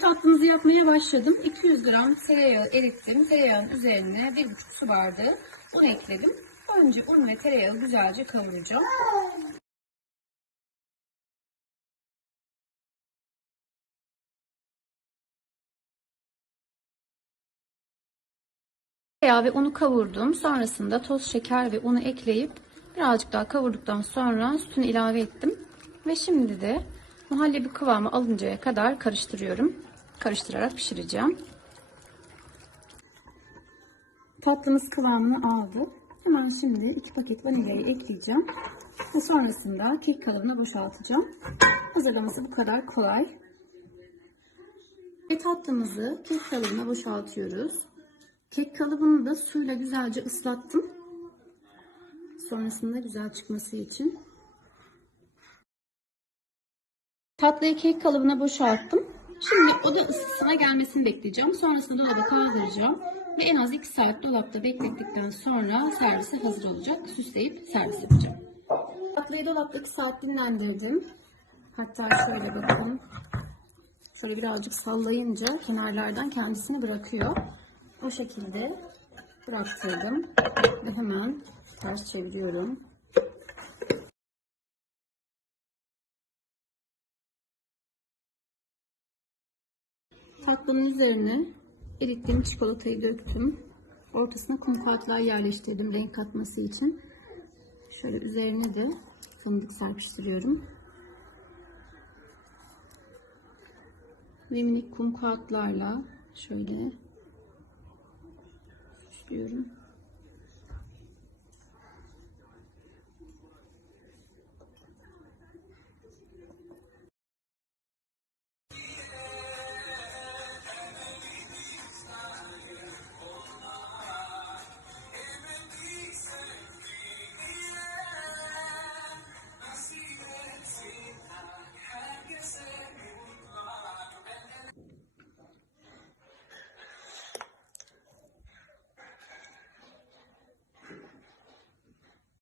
tatlımızı yapmaya başladım. 200 gram tereyağı erittim. Tereyağın üzerine 1,5 su bardağı un ekledim. Önce un ve tereyağı güzelce kavuracağım. Tereyağı ve unu kavurdum. Sonrasında toz şeker ve unu ekleyip birazcık daha kavurduktan sonra sütünü ilave ettim. Ve şimdi de muhallebi kıvamı alıncaya kadar karıştırıyorum. Karıştırarak pişireceğim. Tatlımız kıvamını aldı. Hemen şimdi iki paket vanilyayı ekleyeceğim. Ve sonrasında kek kalıbına boşaltacağım. Hazırlaması bu kadar kolay. Ve tatlımızı kek kalıbına boşaltıyoruz. Kek kalıbını da suyla güzelce ıslattım. Sonrasında güzel çıkması için. Tatlıyı kek kalıbına boşalttım. Şimdi oda ısısına gelmesini bekleyeceğim. Sonrasında dolaba kaldıracağım. Ve en az 2 saat dolapta beklettikten sonra servise hazır olacak. Süsleyip servis yapacağım. Tatlıyı dolapta 2 saat dinlendirdim. Hatta şöyle bakın. Şöyle birazcık sallayınca kenarlardan kendisini bırakıyor. O şekilde bıraktırdım. Ve hemen ters çeviriyorum. Tatlının üzerine erittiğim çikolatayı döktüm. Ortasına kum kağıtlar yerleştirdim renk katması için. Şöyle üzerine de fındık serpiştiriyorum. Ve minik kum kağıtlarla şöyle süslüyorum.